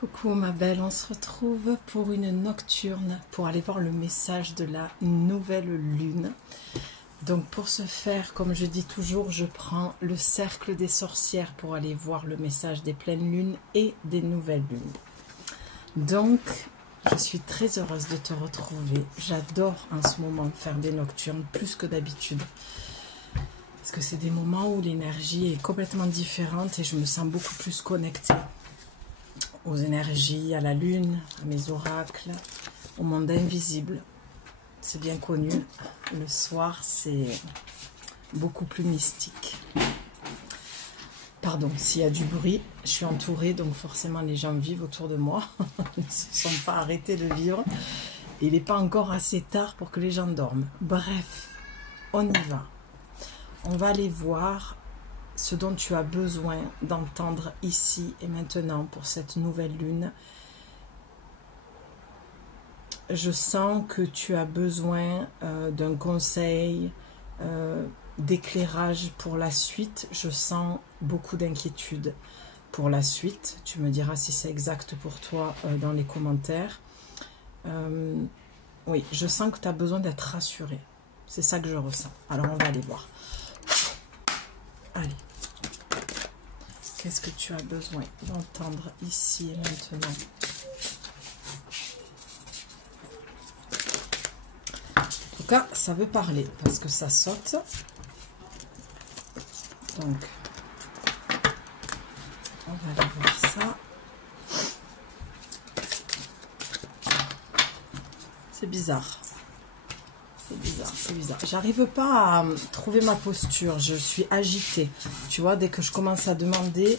Coucou ma belle, on se retrouve pour une nocturne pour aller voir le message de la nouvelle lune. Donc pour ce faire, comme je dis toujours, je prends le cercle des sorcières pour aller voir le message des pleines lunes et des nouvelles lunes. Donc je suis très heureuse de te retrouver. J'adore en ce moment faire des nocturnes plus que d'habitude. Parce que c'est des moments où l'énergie est complètement différente et je me sens beaucoup plus connectée aux énergies, à la lune, à mes oracles, au monde invisible. C'est bien connu. Le soir, c'est beaucoup plus mystique. Pardon, s'il y a du bruit, je suis entourée, donc forcément les gens vivent autour de moi. Ils ne se sont pas arrêtés de vivre. Il n'est pas encore assez tard pour que les gens dorment. Bref, on y va. On va aller voir ce dont tu as besoin d'entendre ici et maintenant pour cette nouvelle lune. Je sens que tu as besoin d'un conseil, d'éclairage pour la suite. Je sens beaucoup d'inquiétude pour la suite. Tu me diras si c'est exact pour toi dans les commentaires. Oui, je sens que tu as besoin d'être rassuré. C'est ça que je ressens. Alors on va aller voir. Allez. Qu'est-ce que tu as besoin d'entendre ici et maintenant? En tout cas, ça veut parler parce que ça saute. Donc, on va aller voir ça. C'est bizarre. C'est bizarre, c'est bizarre. J'arrive pas à trouver ma posture. Je suis agitée. Tu vois, dès que je commence à demander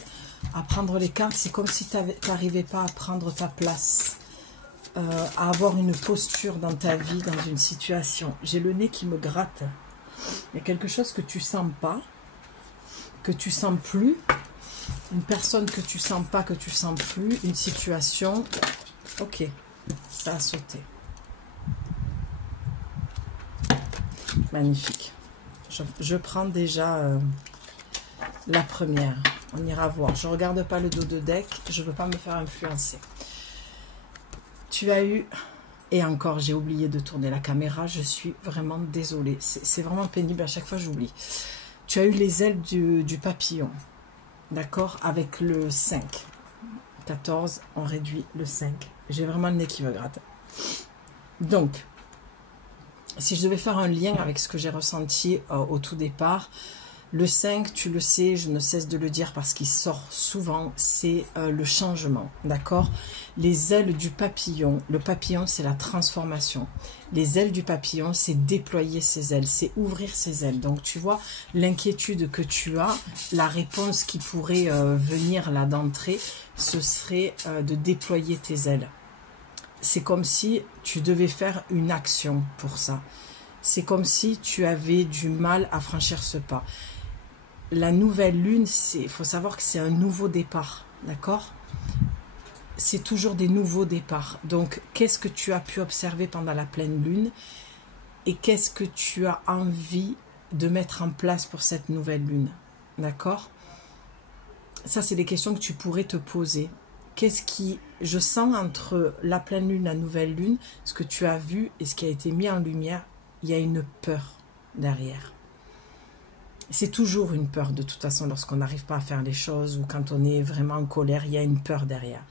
à prendre les cartes, c'est comme si tu n'arrivais pas à prendre ta place, à avoir une posture dans ta vie, dans une situation. J'ai le nez qui me gratte. Il y a quelque chose que tu sens pas, que tu sens plus, une personne que tu sens pas, que tu sens plus, une situation. Ok, ça a sauté. Magnifique. Je prends déjà la première. On ira voir. Je ne regarde pas le dos de deck. Je ne veux pas me faire influencer. Tu as eu... Et encore, j'ai oublié de tourner la caméra. Je suis vraiment désolée. C'est vraiment pénible. À chaque fois, j'oublie. Tu as eu les ailes du papillon. D'accord? Avec le 5. 14, on réduit le 5. J'ai vraiment le nez qui me gratte. Donc... Si je devais faire un lien avec ce que j'ai ressenti au tout départ, le 5, tu le sais, je ne cesse de le dire parce qu'il sort souvent, c'est le changement, d'accord? Les ailes du papillon, le papillon c'est la transformation. Les ailes du papillon, c'est déployer ses ailes, c'est ouvrir ses ailes. Donc tu vois, l'inquiétude que tu as, la réponse qui pourrait venir là d'entrée, ce serait de déployer tes ailes. C'est comme si tu devais faire une action pour ça. C'est comme si tu avais du mal à franchir ce pas. La nouvelle lune, il faut savoir que c'est un nouveau départ, d'accord? C'est toujours des nouveaux départs. Donc, qu'est-ce que tu as pu observer pendant la pleine lune? Et qu'est-ce que tu as envie de mettre en place pour cette nouvelle lune? D'accord? Ça, c'est des questions que tu pourrais te poser. Qu'est-ce qui, je sens entre la pleine lune, la nouvelle lune, ce que tu as vu et ce qui a été mis en lumière, il y a une peur derrière. C'est toujours une peur de toute façon lorsqu'on n'arrive pas à faire les choses ou quand on est vraiment en colère, il y a une peur derrière.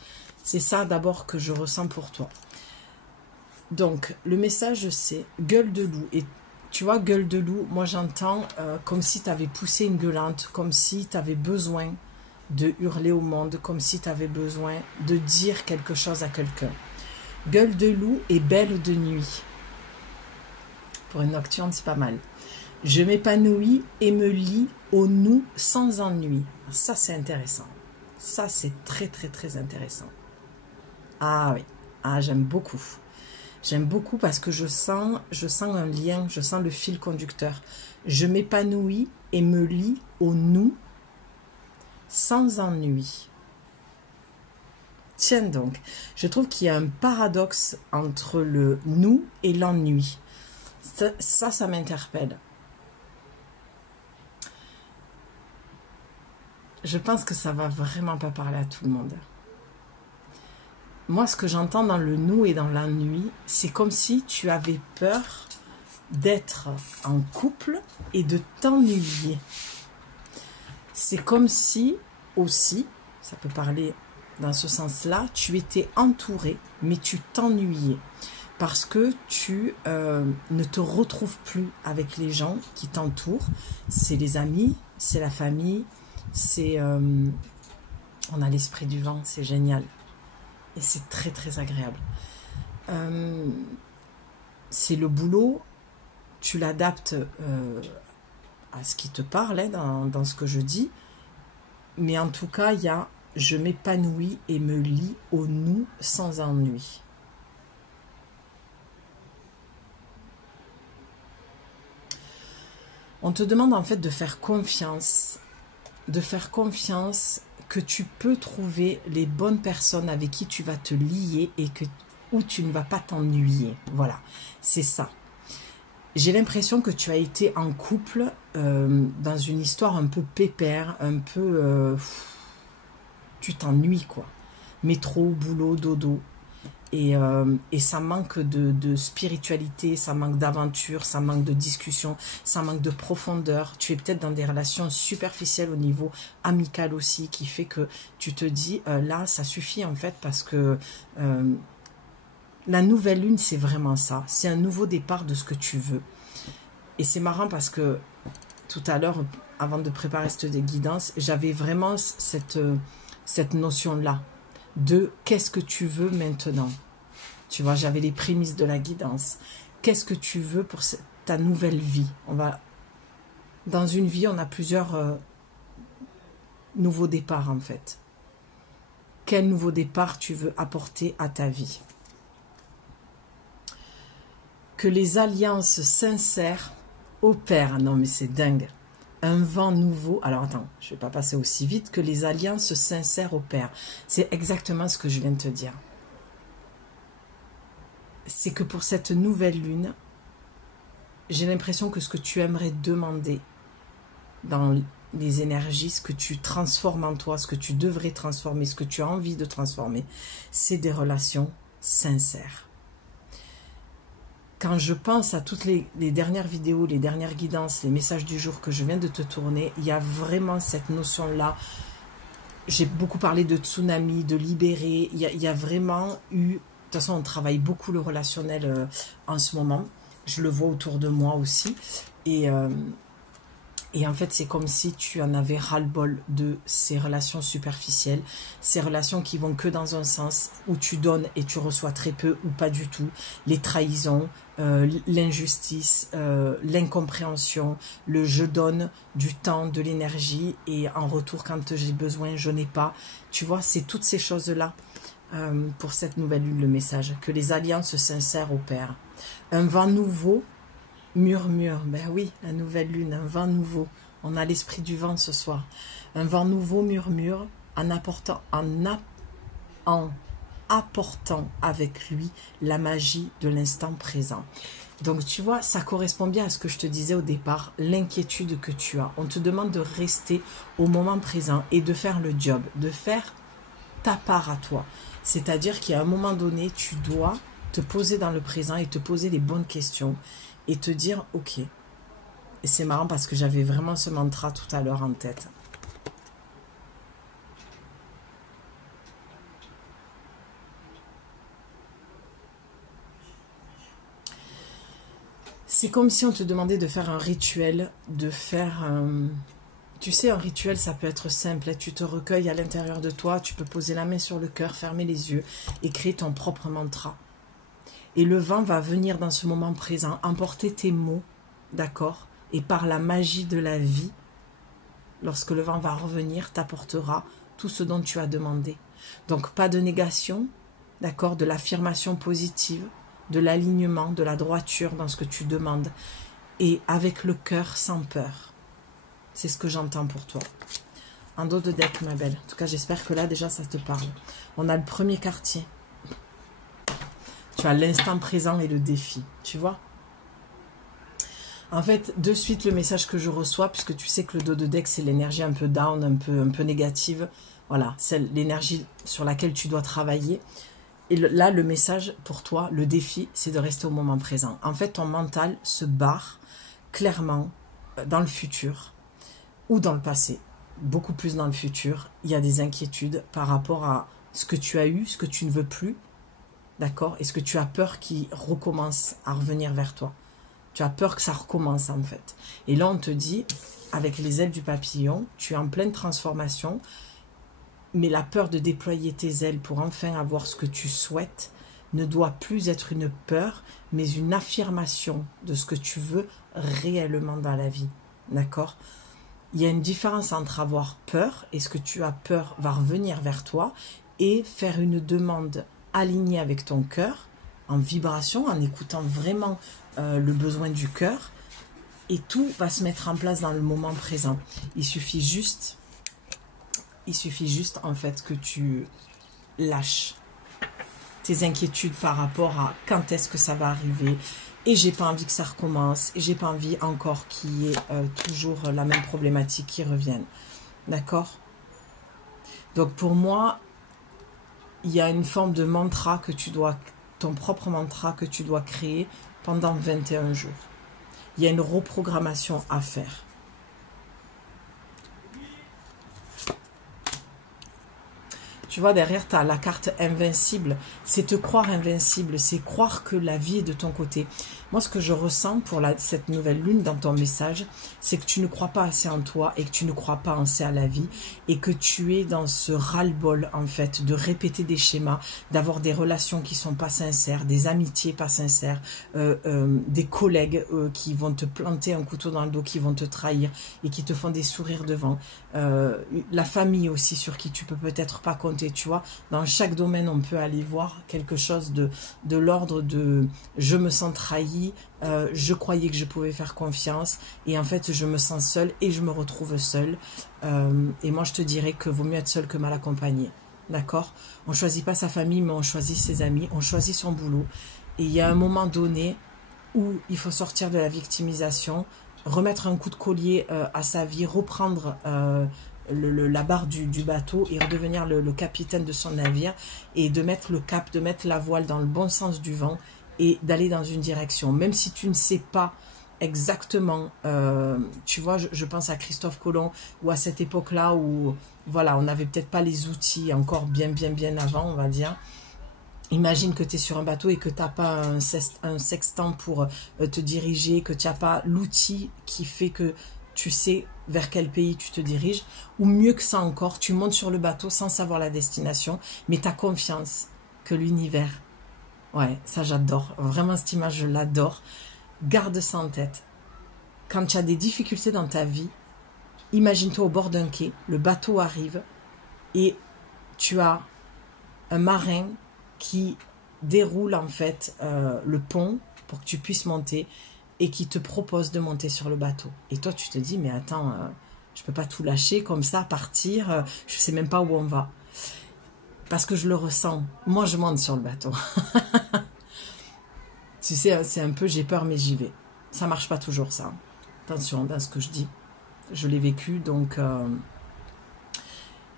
C'est ça d'abord que je ressens pour toi. Donc, le message c'est gueule de loup. Et tu vois, gueule de loup, moi j'entends comme si tu avais poussé une gueulante, comme si tu avais besoin de hurler au monde, comme si tu avais besoin de dire quelque chose à quelqu'un. Gueule de loup et belle de nuit. Pour une nocturne, c'est pas mal. Je m'épanouis et me lie au nous sans ennui. Ça, c'est intéressant. Ça, c'est très, très, très intéressant. Ah oui, ah, j'aime beaucoup. J'aime beaucoup parce que je sens un lien, je sens le fil conducteur. Je m'épanouis et me lie au nous sans ennui. Tiens donc, je trouve qu'il y a un paradoxe entre le nous et l'ennui. Ça m'interpelle. Je pense que ça va vraiment pas parler à tout le monde. moi, ce que j'entends dans le nous et dans la nuit, c'est comme si tu avais peur d'être en couple et de t'ennuyer. C'est comme si, aussi, ça peut parler dans ce sens-là, tu étais entouré, mais tu t'ennuyais. Parce que tu ne te retrouves plus avec les gens qui t'entourent. C'est les amis, c'est la famille, c'est... on a l'esprit du vent, c'est génial. Et c'est très, très agréable. C'est le boulot, tu l'adaptes à ce qui te parle hein, dans ce que je dis. Mais en tout cas, il y a « je m'épanouis et me lie au nous sans ennui ». On te demande en fait de faire confiance que tu peux trouver les bonnes personnes avec qui tu vas te lier et où tu ne vas pas t'ennuyer. Voilà, c'est ça. J'ai l'impression que tu as été en couple dans une histoire un peu pépère, un peu... tu t'ennuies quoi. Métro, boulot, dodo. Et ça manque de spiritualité, ça manque d'aventure, ça manque de discussion, ça manque de profondeur. Tu es peut-être dans des relations superficielles au niveau amical aussi, qui fait que tu te dis, là, ça suffit en fait, parce que la nouvelle lune, c'est vraiment ça. C'est un nouveau départ de ce que tu veux. Et c'est marrant parce que tout à l'heure, avant de préparer cette guidance, j'avais vraiment cette notion-là. De qu'est-ce que tu veux maintenant. Tu vois, j'avais les prémices de la guidance. Qu'est-ce que tu veux pour ta nouvelle vie? Dans une vie, on a plusieurs nouveaux départs en fait. Quel nouveau départ tu veux apporter à ta vie? Que les alliances sincères opèrent. Non mais c'est dingue. Un vent nouveau, alors attends, je ne vais pas passer aussi vite, que les alliances sincères opèrent. C'est exactement ce que je viens de te dire. C'est que pour cette nouvelle lune, j'ai l'impression que ce que tu aimerais demander dans les énergies, ce que tu transformes en toi, ce que tu devrais transformer, ce que tu as envie de transformer, c'est des relations sincères. Quand je pense à toutes les dernières vidéos, les dernières guidances, les messages du jour que je viens de te tourner, il y a vraiment cette notion-là. J'ai beaucoup parlé de tsunami, de libérer. Il y a vraiment eu... De toute façon, on travaille beaucoup le relationnel en ce moment. Je le vois autour de moi aussi. Et en fait, c'est comme si tu en avais ras-le-bol de ces relations superficielles, ces relations qui vont que dans un sens, où tu donnes et tu reçois très peu ou pas du tout, les trahisons, l'injustice, l'incompréhension, le je donne du temps, de l'énergie et en retour quand j'ai besoin, je n'ai pas. Tu vois, c'est toutes ces choses-là pour cette nouvelle lune, le message, que les alliances sincères opèrent. Un vent nouveau murmure, ben oui, la nouvelle lune, un vent nouveau. On a l'esprit du vent ce soir. Un vent nouveau murmure en apportant avec lui la magie de l'instant présent. Donc tu vois, ça correspond bien à ce que je te disais au départ, l'inquiétude que tu as. On te demande de rester au moment présent et de faire le job, de faire ta part à toi. C'est-à-dire qu'à un moment donné, tu dois te poser dans le présent et te poser les bonnes questions et te dire ok. Et c'est marrant parce que j'avais vraiment ce mantra tout à l'heure en tête. C'est comme si on te demandait de faire un rituel, de faire un... Tu sais, un rituel, ça peut être simple. Tu te recueilles à l'intérieur de toi, tu peux poser la main sur le cœur, fermer les yeux et créer ton propre mantra. Et le vent va venir dans ce moment présent, emporter tes mots, d'accord? Et par la magie de la vie, lorsque le vent va revenir, t'apportera tout ce dont tu as demandé. Donc pas de négation, d'accord? De l'affirmation positive, de l'alignement, de la droiture dans ce que tu demandes. Et avec le cœur, sans peur. C'est ce que j'entends pour toi. En dos de deck, ma belle. En tout cas, j'espère que là, déjà, ça te parle. On a le premier quartier. Tu as l'instant présent et le défi. Tu vois? En fait, de suite, le message que je reçois, puisque tu sais que le dos de deck, c'est l'énergie un peu down, un peu négative. Voilà, c'est l'énergie sur laquelle tu dois travailler. Et là, le message pour toi, le défi, c'est de rester au moment présent. En fait, ton mental se barre clairement dans le futur ou dans le passé. Beaucoup plus dans le futur. Il y a des inquiétudes par rapport à ce que tu as eu, ce que tu ne veux plus. D'accord? Est-ce que tu as peur qu'il recommence à revenir vers toi? Tu as peur que ça recommence en fait. Et là, on te dit, avec les ailes du papillon, tu es en pleine transformation, mais la peur de déployer tes ailes pour enfin avoir ce que tu souhaites ne doit plus être une peur, mais une affirmation de ce que tu veux réellement dans la vie. D'accord? Il y a une différence entre avoir peur, et ce que tu as peur va revenir vers toi, et faire une demande alignée avec ton cœur, en vibration, en écoutant vraiment le besoin du cœur, et tout va se mettre en place dans le moment présent. Il suffit juste en fait que tu lâches tes inquiétudes par rapport à quand est-ce que ça va arriver, et j'ai pas envie que ça recommence, et j'ai pas envie encore qu'il y ait toujours la même problématique qui revienne. D'accord? Donc pour moi, il y a une forme de mantra que tu dois, ton propre mantra que tu dois créer pendant 21 jours. Il y a une reprogrammation à faire. Tu vois, derrière, tu as la carte invincible. C'est te croire invincible, c'est croire que la vie est de ton côté. Moi, ce que je ressens pour cette nouvelle lune dans ton message, c'est que tu ne crois pas assez en toi et que tu ne crois pas assez à la vie et que tu es dans ce ras-le-bol, en fait, de répéter des schémas, d'avoir des relations qui sont pas sincères, des amitiés pas sincères, des collègues qui vont te planter un couteau dans le dos, qui vont te trahir et qui te font des sourires devant. La famille aussi sur qui tu peux peut-être pas compter, tu vois. Dans chaque domaine, on peut aller voir quelque chose de l'ordre de « je me sens trahi », je croyais que je pouvais faire confiance et en fait je me sens seule et je me retrouve seule, et moi je te dirais que vaut mieux être seul que mal accompagné. D'accord? On choisit pas sa famille, mais on choisit ses amis, on choisit son boulot, et il y a un moment donné où il faut sortir de la victimisation, remettre un coup de collier à sa vie, reprendre la barre du bateau et redevenir le capitaine de son navire, et de mettre le cap, de mettre la voile dans le bon sens du vent et d'aller dans une direction. Même si tu ne sais pas exactement, tu vois, je pense à Christophe Colomb, ou à cette époque-là où, voilà, on n'avait peut-être pas les outils encore bien avant, on va dire. Imagine que tu es sur un bateau et que tu n'as pas un sextant pour te diriger, que tu n'as pas l'outil qui fait que tu sais vers quel pays tu te diriges, ou mieux que ça encore, tu montes sur le bateau sans savoir la destination, mais tu as confiance que l'univers... Ouais, ça j'adore. Vraiment, cette image, je l'adore. Garde ça en tête. Quand tu as des difficultés dans ta vie, imagine-toi au bord d'un quai, le bateau arrive et tu as un marin qui déroule en fait le pont pour que tu puisses monter et qui te propose de monter sur le bateau. Et toi, tu te dis, mais attends, je peux pas tout lâcher comme ça, partir, je sais même pas où on va. Parce que je le ressens. Moi, je monte sur le bateau. Tu sais, c'est un peu j'ai peur, mais j'y vais. Ça marche pas toujours, ça. Attention dans ce que je dis. Je l'ai vécu, donc...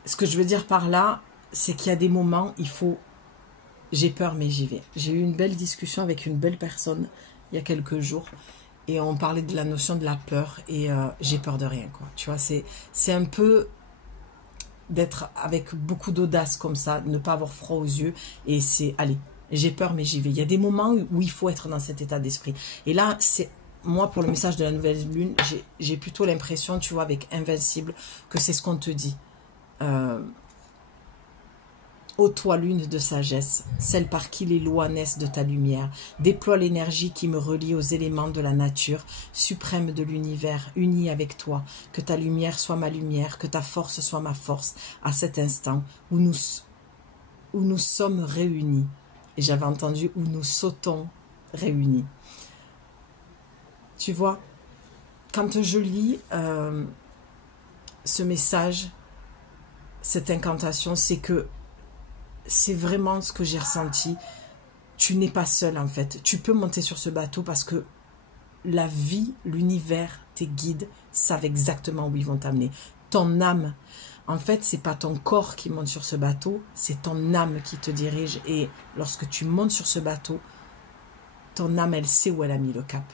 Ce que je veux dire par là, c'est qu'il y a des moments, il faut... J'ai peur, mais j'y vais. J'ai eu une belle discussion avec une belle personne il y a quelques jours. Et on parlait de la notion de la peur. Et j'ai peur de rien, quoi. Tu vois, c'est un peu... d'être avec beaucoup d'audace comme ça, ne pas avoir froid aux yeux, et c'est, allez, j'ai peur mais j'y vais. Il y a des moments où il faut être dans cet état d'esprit. Et là, c'est moi, pour le message de la nouvelle lune, j'ai plutôt l'impression, tu vois, avec Invincible, que c'est ce qu'on te dit. Ô toi, lune de sagesse, celle par qui les lois naissent de ta lumière, déploie l'énergie qui me relie aux éléments de la nature, suprême de l'univers, unie avec toi, que ta lumière soit ma lumière, que ta force soit ma force, à cet instant où nous sommes réunis. Et j'avais entendu où nous sautons réunis. Tu vois, quand je lis ce message, cette incantation, c'est que c'est vraiment ce que j'ai ressenti. Tu n'es pas seul en fait. Tu peux monter sur ce bateau parce que la vie, l'univers, tes guides savent exactement où ils vont t'amener. Ton âme, En fait, c'est pas ton corps qui monte sur ce bateau, c'est ton âme qui te dirige. Et lorsque tu montes sur ce bateau, ton âme, elle sait où elle a mis le cap.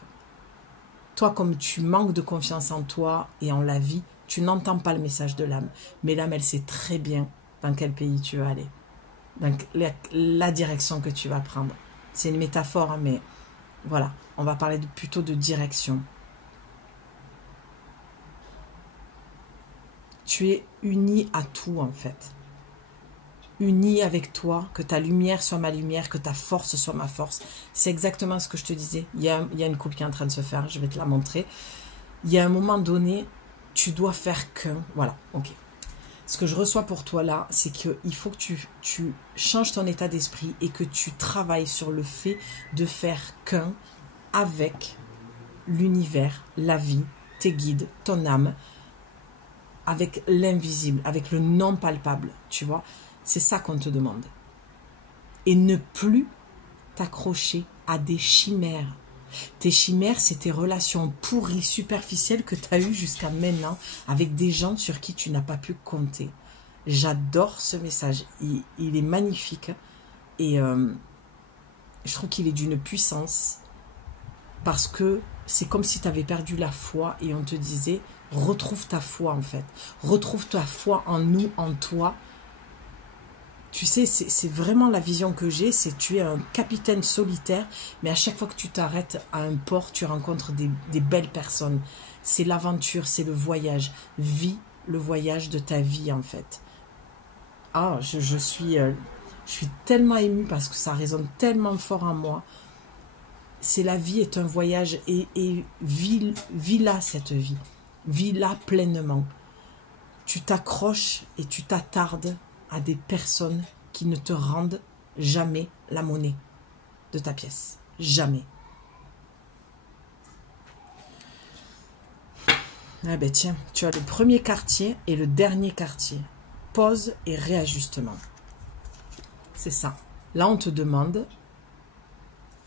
Toi, comme tu manques de confiance en toi et en la vie, tu n'entends pas le message de l'âme. Mais l'âme, elle sait très bien dans quel pays tu vas aller, dans la direction que tu vas prendre. C'est une métaphore, hein, mais voilà, on va parler plutôt de direction. Tu es uni à tout, en fait. Uni avec toi, que ta lumière soit ma lumière, que ta force soit ma force. C'est exactement ce que je te disais. Il y a une coupe qui est en train de se faire, je vais te la montrer. Il y a un moment donné, tu dois faire qu'un. Voilà, ok. Ce que je reçois pour toi là, c'est qu'il faut que tu changes ton état d'esprit et que tu travailles sur le fait de faire qu'un avec l'univers, la vie, tes guides, ton âme, avec l'invisible, avec le non palpable, tu vois. C'est ça qu'on te demande. Et ne plus t'accrocher à des chimères. Tes chimères, c'est tes relations pourries, superficielles que tu as eues jusqu'à maintenant avec des gens sur qui tu n'as pas pu compter. J'adore ce message. Il est magnifique. Et je trouve qu'il est d'une puissance. Parce que c'est comme si tu avais perdu la foi et on te disait, retrouve ta foi en fait. Retrouve ta foi en nous, en toi. Tu sais, c'est vraiment la vision que j'ai, c'est tu es un capitaine solitaire, mais à chaque fois que tu t'arrêtes à un port, tu rencontres des belles personnes. C'est l'aventure, c'est le voyage. Vis le voyage de ta vie, en fait. Ah, je suis tellement émue parce que ça résonne tellement fort en moi. C'est la vie est un voyage et vis-la cette vie. Vis-la pleinement. Tu t'accroches et tu t'attardes à des personnes qui ne te rendent jamais la monnaie de ta pièce. Jamais. Ah ben tiens, tu as le premier quartier et le dernier quartier. Pause et réajustement. C'est ça. Là, on te demande,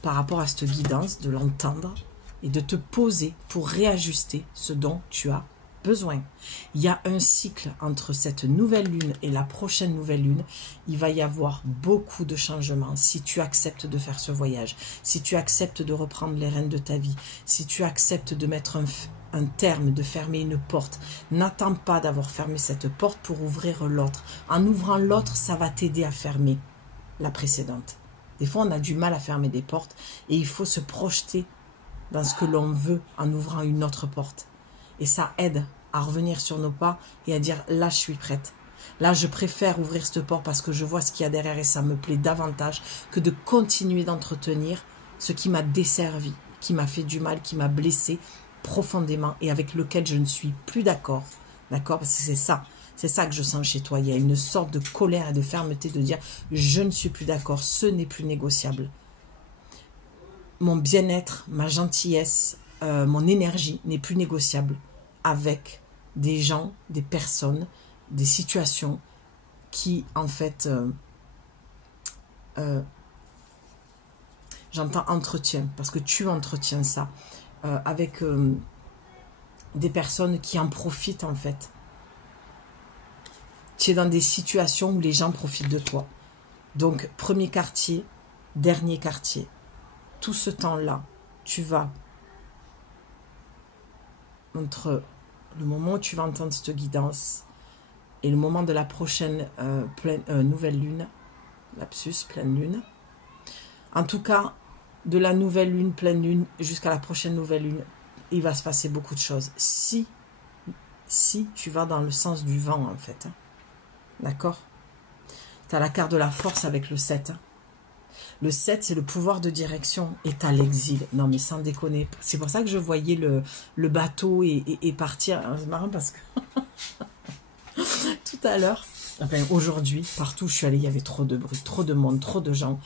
par rapport à cette guidance, de l'entendre et de te poser pour réajuster ce dont tu as besoin. Il y a un cycle entre cette nouvelle lune et la prochaine nouvelle lune. Il va y avoir beaucoup de changements si tu acceptes de faire ce voyage, si tu acceptes de reprendre les rênes de ta vie, si tu acceptes de mettre un terme, de fermer une porte. N'attends pas d'avoir fermé cette porte pour ouvrir l'autre. En ouvrant l'autre, ça va t'aider à fermer la précédente. Des fois, on a du mal à fermer des portes et il faut se projeter dans ce que l'on veut en ouvrant une autre porte. Et ça aide à revenir sur nos pas et à dire là je suis prête. Là je préfère ouvrir cette porte parce que je vois ce qu'il y a derrière et ça me plaît davantage que de continuer d'entretenir ce qui m'a desservi, qui m'a fait du mal, qui m'a blessé profondément et avec lequel je ne suis plus d'accord. D'accord? Parce que c'est ça que je sens chez toi. Il y a une sorte de colère et de fermeté de dire je ne suis plus d'accord, ce n'est plus négociable. Mon bien-être, ma gentillesse, mon énergie n'est plus négociable avec des gens, des personnes, des situations qui, en fait, j'entends entretien, parce que tu entretiens ça, avec des personnes qui en profitent, en fait. Tu es dans des situations où les gens profitent de toi. Donc, premier quartier, dernier quartier. Tout ce temps-là, tu vas entre le moment où tu vas entendre cette guidance et le moment de la prochaine nouvelle lune, lapsus, pleine lune. En tout cas, de la nouvelle lune, pleine lune, jusqu'à la prochaine nouvelle lune, il va se passer beaucoup de choses. Si tu vas dans le sens du vent, en fait. Hein. D'accord? Tu as la carte de la force avec le 7. Hein. Le 7, c'est le pouvoir de direction et à l'exil. Non, mais sans déconner. C'est pour ça que je voyais le bateau et partir. C'est marrant parce que tout à l'heure, enfin aujourd'hui, partout où je suis allée, il y avait trop de bruit, trop de monde, trop de gens.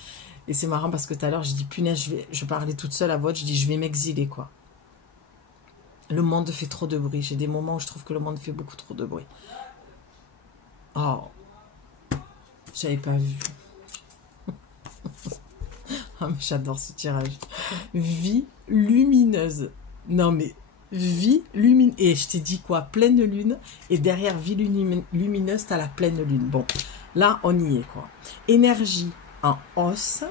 Et c'est marrant parce que tout à l'heure, je dis, punaise, je parlais toute seule à voix, je dis, je vais m'exiler, quoi. Le monde fait trop de bruit. J'ai des moments où je trouve que le monde fait beaucoup trop de bruit. Oh, j'avais pas vu. Oh, mais j'adore ce tirage. Vie lumineuse. Non, mais vie lumineuse. Et je t'ai dit quoi? Pleine lune. Et derrière vie lumineuse, tu as la pleine lune. Bon, là, on y est, quoi. Énergie en hausse,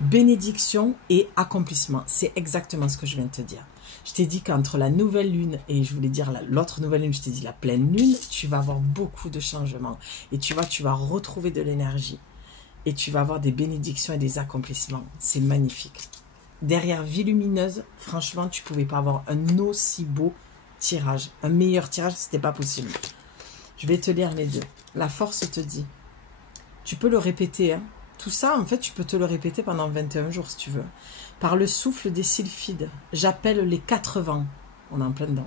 bénédiction et accomplissement. C'est exactement ce que je viens de te dire. Je t'ai dit qu'entre la nouvelle lune et je voulais dire l'autre nouvelle lune, je t'ai dit la pleine lune, tu vas avoir beaucoup de changements. Et tu vas retrouver de l'énergie. Et tu vas avoir des bénédictions et des accomplissements. C'est magnifique. Derrière vie lumineuse, franchement, tu ne pouvais pas avoir un aussi beau tirage. Un meilleur tirage, ce n'était pas possible. Je vais te lire les deux. La force te dit. Tu peux le répéter. Hein. Tout ça, en fait, tu peux te le répéter pendant 21 jours si tu veux. Par le souffle des sylphides, j'appelle les 4 vents. On est en plein dedans.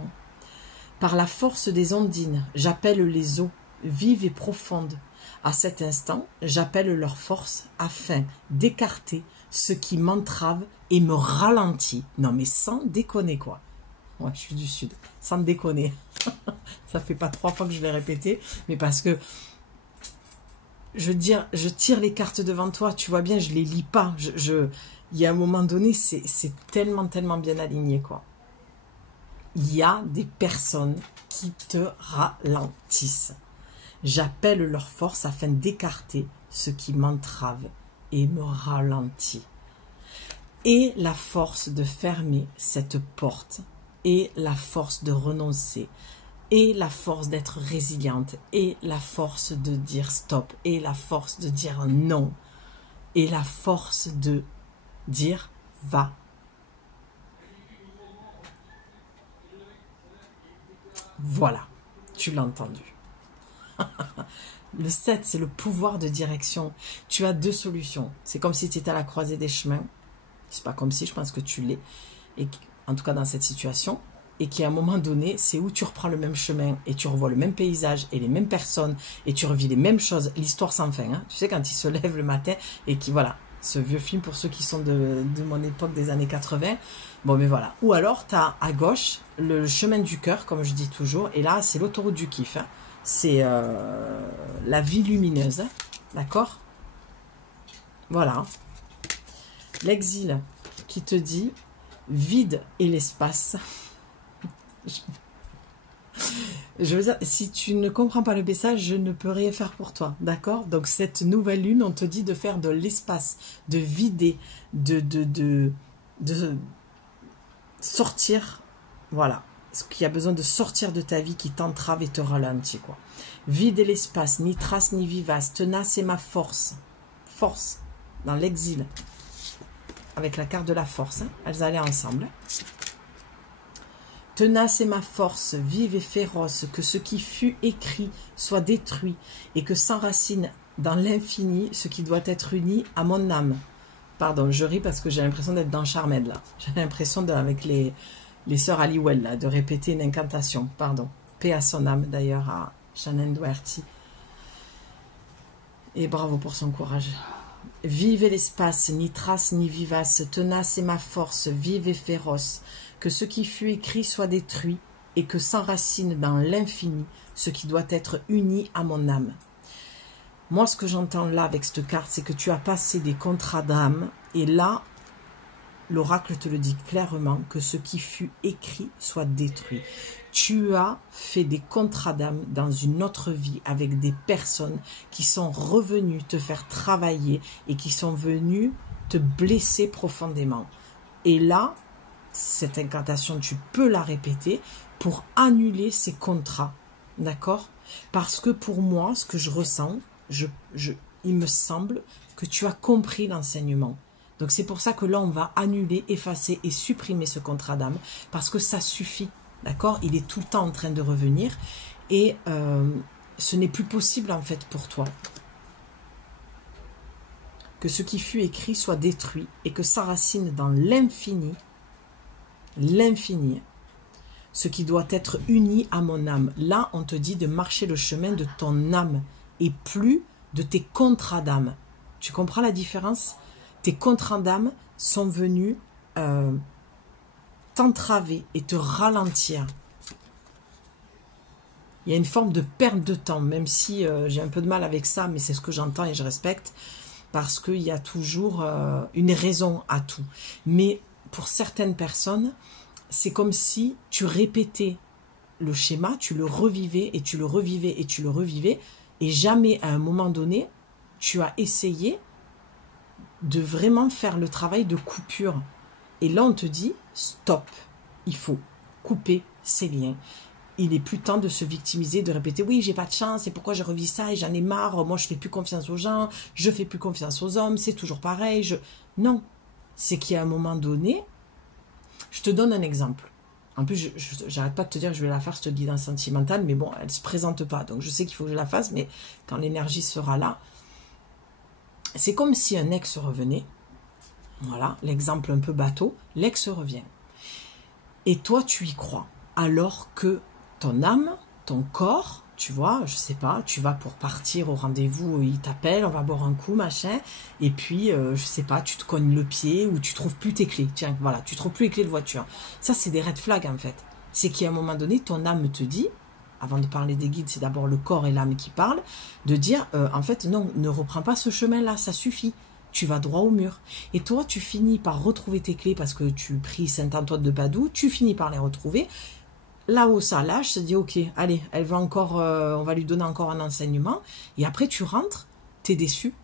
Par la force des ondines, j'appelle les eaux vives et profondes. À cet instant, j'appelle leur force afin d'écarter ce qui m'entrave et me ralentit. Non mais sans déconner quoi. Moi je suis du sud, sans déconner. Ça fait pas 3 fois que je l'ai répété, mais parce que je veux dire, je tire les cartes devant toi, tu vois bien, je les lis pas. Il y a un moment donné, c'est tellement bien aligné quoi. Il y a des personnes qui te ralentissent. J'appelle leur force afin d'écarter ce qui m'entrave et me ralentit. Et la force de fermer cette porte, et la force de renoncer, et la force d'être résiliente, et la force de dire stop, et la force de dire non, et la force de dire va. Voilà, tu l'as entendu. Le 7, c'est le pouvoir de direction. Tu as 2 solutions. C'est comme si tu étais à la croisée des chemins. C'est pas comme si, je pense que tu l'es. Et en tout cas dans cette situation. Et qu'à un moment donné, c'est où tu reprends le même chemin et tu revois le même paysage et les mêmes personnes et tu revis les mêmes choses. L'histoire sans fin. Hein. Tu sais, quand il se lève le matin et qui, voilà, ce vieux film pour ceux qui sont de mon époque des années 80. Bon, mais voilà. Ou alors, tu as à gauche le chemin du cœur, comme je dis toujours. Et là, c'est l'autoroute du kiff. Hein. C'est la vie lumineuse, d'accord? Voilà. L'exil qui te dit vide et l'espace. Je veux dire, si tu ne comprends pas le message, je ne peux rien faire pour toi, d'accord? Donc cette nouvelle lune, on te dit de faire de l'espace, de vider, de sortir, voilà. Ce qui a besoin de sortir de ta vie qui t'entrave et te ralentit, quoi. Vide et l'espace, ni trace ni vivace, tenace et ma force. Force, dans l'exil. Avec la carte de la force, hein. Elles allaient ensemble. Tenace et ma force, vive et féroce, que ce qui fut écrit soit détruit et que s'enracine dans l'infini ce qui doit être uni à mon âme. Pardon, je ris parce que j'ai l'impression d'être dans Charmed, là. J'ai l'impression avec les sœurs Halliwell, là, de répéter une incantation. Pardon. Paix à son âme, d'ailleurs, à Shannon Doherty. Et bravo pour son courage. Vive et l'espace, ni trace ni vivace, tenace et ma force, vive et féroce, que ce qui fut écrit soit détruit, et que s'enracine dans l'infini ce qui doit être uni à mon âme. Moi, ce que j'entends là avec cette carte, c'est que tu as passé des contrats d'âme, et là, l'oracle te le dit clairement, que ce qui fut écrit soit détruit. Tu as fait des contrats d'âme dans une autre vie avec des personnes qui sont revenues te faire travailler et qui sont venues te blesser profondément. Et là, cette incantation, tu peux la répéter pour annuler ces contrats. D'accord? Parce que pour moi, ce que je ressens, il me semble que tu as compris l'enseignement. Donc c'est pour ça que là, on va annuler, effacer et supprimer ce contrat d'âme, parce que ça suffit, d'accord? Il est tout le temps en train de revenir, et ce n'est plus possible en fait pour toi. Que ce qui fut écrit soit détruit, et que s'enracine dans l'infini, ce qui doit être uni à mon âme. Là, on te dit de marcher le chemin de ton âme, et plus de tes contrats d'âme. Tu comprends la différence? Tes contrats d'âme sont venus t'entraver et te ralentir. Il y a une forme de perte de temps, même si j'ai un peu de mal avec ça, mais c'est ce que j'entends et je respecte, parce qu'il y a toujours une raison à tout. Mais pour certaines personnes, c'est comme si tu répétais le schéma, tu le revivais et tu le revivais et tu le revivais, et jamais à un moment donné, tu as essayé de vraiment faire le travail de coupure. Et là, on te dit, stop, il faut couper ces liens. Il n'est plus temps de se victimiser, de répéter, oui, j'ai pas de chance, et pourquoi je revis ça, et j'en ai marre, moi je fais plus confiance aux gens, je fais plus confiance aux hommes, c'est toujours pareil. Non, c'est qu'à un moment donné, je te donne un exemple. En plus, j'arrête pas de te dire que je vais la faire, cette guidance sentimentale, mais bon, elle se présente pas. Donc, je sais qu'il faut que je la fasse, mais quand l'énergie sera là, c'est comme si un ex revenait. Voilà, l'exemple un peu bateau. L'ex revient. Et toi, tu y crois. Alors que ton âme, ton corps, tu vois, je sais pas, tu vas pour partir au rendez-vous, il t'appelle, on va boire un coup, machin, et puis, je sais pas, tu te cognes le pied ou tu trouves plus tes clés. Tiens, voilà, tu trouves plus les clés de voiture. Ça, c'est des red flags, en fait. C'est qu'à un moment donné, ton âme te dit, avant de parler des guides, c'est d'abord le corps et l'âme qui parlent, de dire, en fait, non, ne reprends pas ce chemin-là, ça suffit. Tu vas droit au mur. Et toi, tu finis par retrouver tes clés parce que tu pries Saint-Antoine de Padoue, tu finis par les retrouver. Là-haut, ça lâche, se dit, ok, allez, elle va encore, on va lui donner encore un enseignement. Et après, tu rentres, t'es déçu.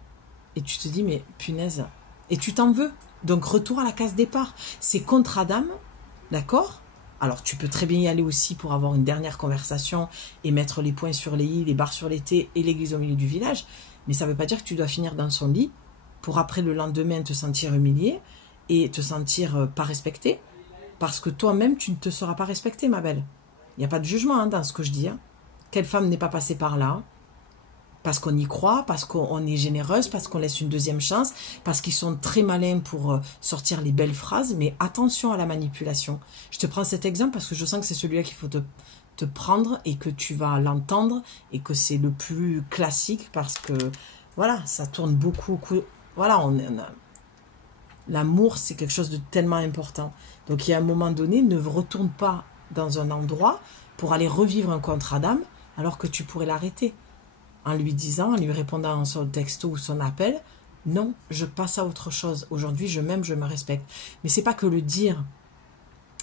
Et tu te dis, mais punaise. Et tu t'en veux. Donc, retour à la case départ. C'est contre Adam, d'accord? Alors, tu peux très bien y aller aussi pour avoir une dernière conversation et mettre les points sur les i, les barres sur les t et l'église au milieu du village. Mais ça ne veut pas dire que tu dois finir dans son lit pour après le lendemain te sentir humilié et te sentir pas respecté. Parce que toi-même, tu ne te seras pas respecté, ma belle. Il n'y a pas de jugement dans ce que je dis. Quelle femme n'est pas passée par là? Parce qu'on y croit, parce qu'on est généreuse, parce qu'on laisse une deuxième chance, parce qu'ils sont très malins pour sortir les belles phrases. Mais attention à la manipulation. Je te prends cet exemple parce que je sens que c'est celui-là qu'il faut te prendre et que tu vas l'entendre et que c'est le plus classique parce que, voilà, ça tourne beaucoup. Voilà, l'amour, c'est quelque chose de tellement important. Donc, il y a un moment donné, ne retourne pas dans un endroit pour aller revivre un contrat d'âme alors que tu pourrais l'arrêter. En lui disant, en lui répondant sur le texto ou son appel, non, je passe à autre chose. Aujourd'hui, je m'aime, je me respecte. Mais c'est pas que le dire,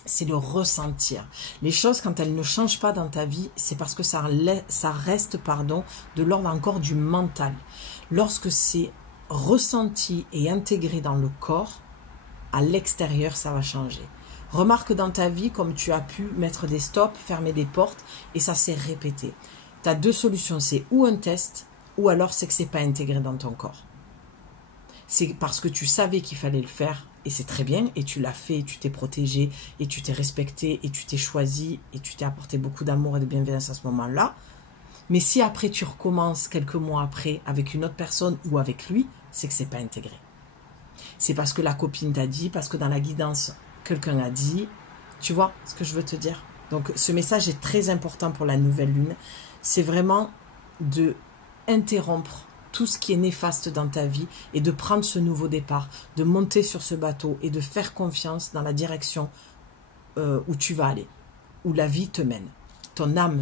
c'est le ressentir. Les choses, quand elles ne changent pas dans ta vie, c'est parce que ça reste, de l'ordre encore du mental. Lorsque c'est ressenti et intégré dans le corps, à l'extérieur, ça va changer. Remarque dans ta vie comme tu as pu mettre des stops, fermer des portes, et ça s'est répété. Tu as deux solutions, c'est ou un test, ou alors c'est que c'est pas intégré dans ton corps. C'est parce que tu savais qu'il fallait le faire, et c'est très bien, et tu l'as fait, et tu t'es protégé, et tu t'es respecté, et tu t'es choisi, et tu t'es apporté beaucoup d'amour et de bienveillance à ce moment-là. Mais si après tu recommences quelques mois après avec une autre personne ou avec lui, c'est que c'est pas intégré. C'est parce que la copine t'a dit, parce que dans la guidance, quelqu'un a dit. Tu vois ce que je veux te dire? Donc, ce message est très important pour la nouvelle lune. C'est vraiment de interrompre tout ce qui est néfaste dans ta vie et de prendre ce nouveau départ, de monter sur ce bateau et de faire confiance dans la direction où tu vas aller, où la vie te mène, ton âme.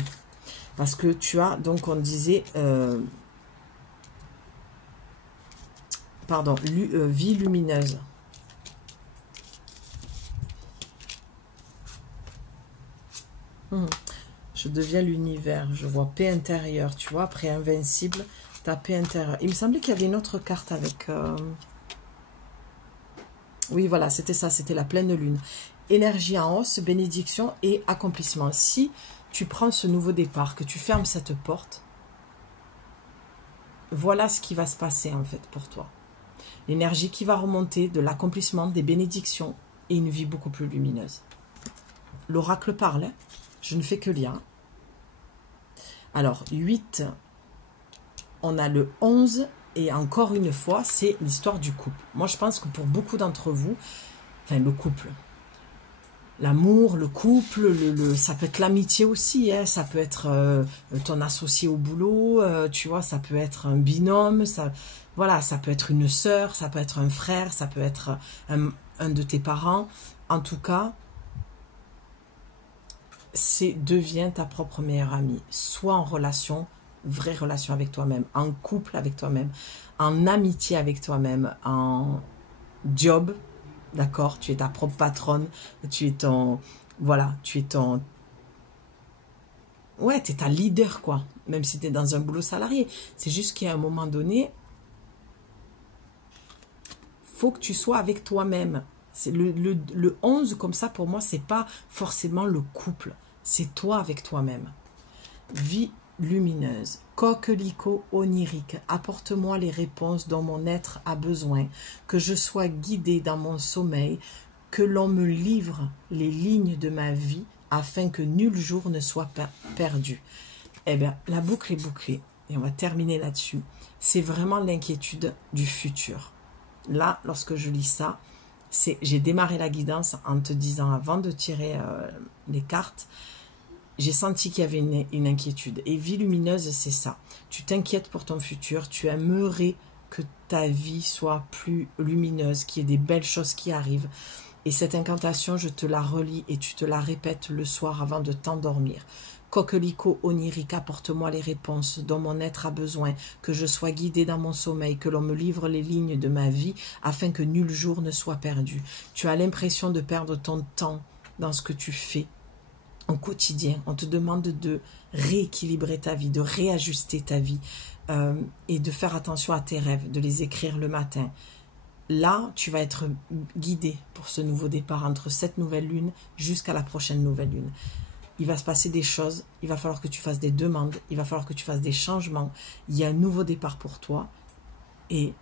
Parce que tu as, donc on disait... vie lumineuse. Je deviens l'univers. Je vois paix intérieure. Tu vois, après invincible, ta paix intérieure. Il me semblait qu'il y avait une autre carte avec... Oui, voilà, c'était ça. C'était la pleine lune. Énergie en hausse, bénédiction et accomplissement. Si tu prends ce nouveau départ, que tu fermes cette porte, voilà ce qui va se passer en fait pour toi. L'énergie qui va remonter, de l'accomplissement, des bénédictions et une vie beaucoup plus lumineuse. L'oracle parle, hein. Je ne fais que lire. Alors, 8, on a le 11 et encore une fois, c'est l'histoire du couple. Moi, je pense que pour beaucoup d'entre vous, enfin le couple, l'amour, le couple, ça peut être l'amitié aussi, hein, ça peut être ton associé au boulot, tu vois, ça peut être un binôme, voilà, ça peut être une sœur, ça peut être un frère, ça peut être un de tes parents. En tout cas, deviens ta propre meilleure amie. Sois en relation, vraie relation avec toi-même, en couple avec toi-même, en amitié avec toi-même, en job. D'accord, tu es ta propre patronne, tu es ton Voilà, tu es ton... Ouais, tu es ta leader, quoi. Même si tu es dans un boulot salarié. C'est juste qu'à un moment donné, faut que tu sois avec toi-même. Le 11, comme ça, pour moi, c'est pas forcément le couple. C'est toi avec toi-même. Vie lumineuse, coquelicot onirique, apporte-moi les réponses dont mon être a besoin, que je sois guidée dans mon sommeil, que l'on me livre les lignes de ma vie, afin que nul jour ne soit perdu. Eh bien, la boucle est bouclée, et on va terminer là-dessus. C'est vraiment l'inquiétude du futur. Là, lorsque je lis ça, j'ai démarré la guidance en te disant, avant de tirer les cartes, j'ai senti qu'il y avait une inquiétude. Et vie lumineuse, c'est ça. Tu t'inquiètes pour ton futur, tu aimerais que ta vie soit plus lumineuse, qu'il y ait des belles choses qui arrivent. Et cette incantation, je te la relis et tu te la répètes le soir avant de t'endormir. Coquelicot onirique, apporte-moi les réponses dont mon être a besoin, que je sois guidée dans mon sommeil, que l'on me livre les lignes de ma vie, afin que nul jour ne soit perdu. Tu as l'impression de perdre ton temps dans ce que tu fais au quotidien. On te demande de rééquilibrer ta vie, de réajuster ta vie et de faire attention à tes rêves, de les écrire le matin. Là, tu vas être guidé pour ce nouveau départ entre cette nouvelle lune jusqu'à la prochaine nouvelle lune. Il va se passer des choses, il va falloir que tu fasses des demandes, il va falloir que tu fasses des changements. Il y a un nouveau départ pour toi et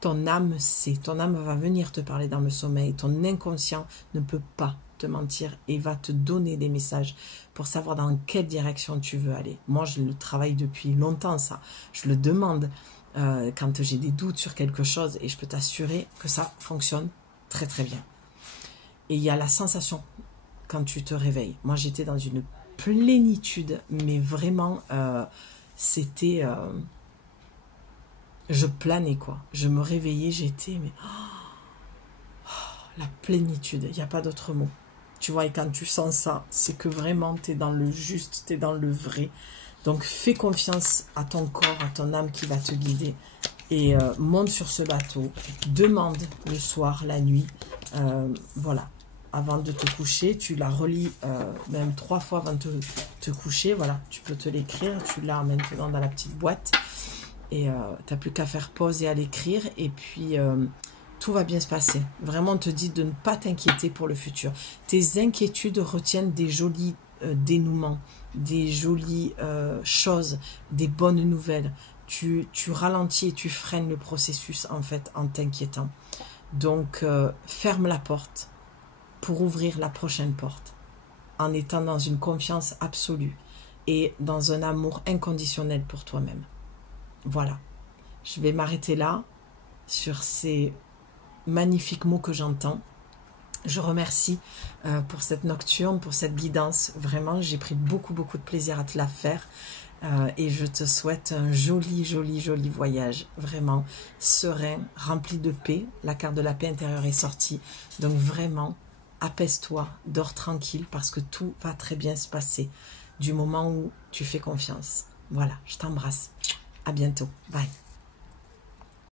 ton âme sait, ton âme va venir te parler dans le sommeil. Ton inconscient ne peut pas te mentir et va te donner des messages pour savoir dans quelle direction tu veux aller. Moi, je le travaille depuis longtemps, ça. Je le demande quand j'ai des doutes sur quelque chose et je peux t'assurer que ça fonctionne très très bien. Et il y a la sensation quand tu te réveilles. Moi, j'étais dans une plénitude, mais vraiment, c'était... je planais, quoi. Je me réveillais, j'étais... mais la plénitude, il n'y a pas d'autre mot. Tu vois, et quand tu sens ça, c'est que vraiment, tu es dans le juste, tu es dans le vrai. Donc, fais confiance à ton corps, à ton âme qui va te guider. Et monte sur ce bateau. Demande le soir, la nuit. Voilà. Avant de te coucher, tu la relis même 3 fois avant de te coucher. Voilà, tu peux te l'écrire. Tu l'as maintenant dans la petite boîte. Et tu n'as plus qu'à faire pause et à l'écrire. Et puis, tout va bien se passer. Vraiment, on te dit de ne pas t'inquiéter pour le futur. Tes inquiétudes retiennent des jolis dénouements, des jolies choses, des bonnes nouvelles. Tu ralentis et tu freines le processus, en fait, en t'inquiétant. Donc, ferme la porte pour ouvrir la prochaine porte, en étant dans une confiance absolue et dans un amour inconditionnel pour toi-même. Voilà. Je vais m'arrêter là, sur ces magnifiques mots que j'entends. Je remercie pour cette nocturne, pour cette guidance. Vraiment, j'ai pris beaucoup de plaisir à te la faire. Et je te souhaite un joli voyage, vraiment serein, rempli de paix. La carte de la paix intérieure est sortie. Donc vraiment, apaise-toi, dors tranquille parce que tout va très bien se passer du moment où tu fais confiance. Voilà, je t'embrasse. À bientôt. Bye.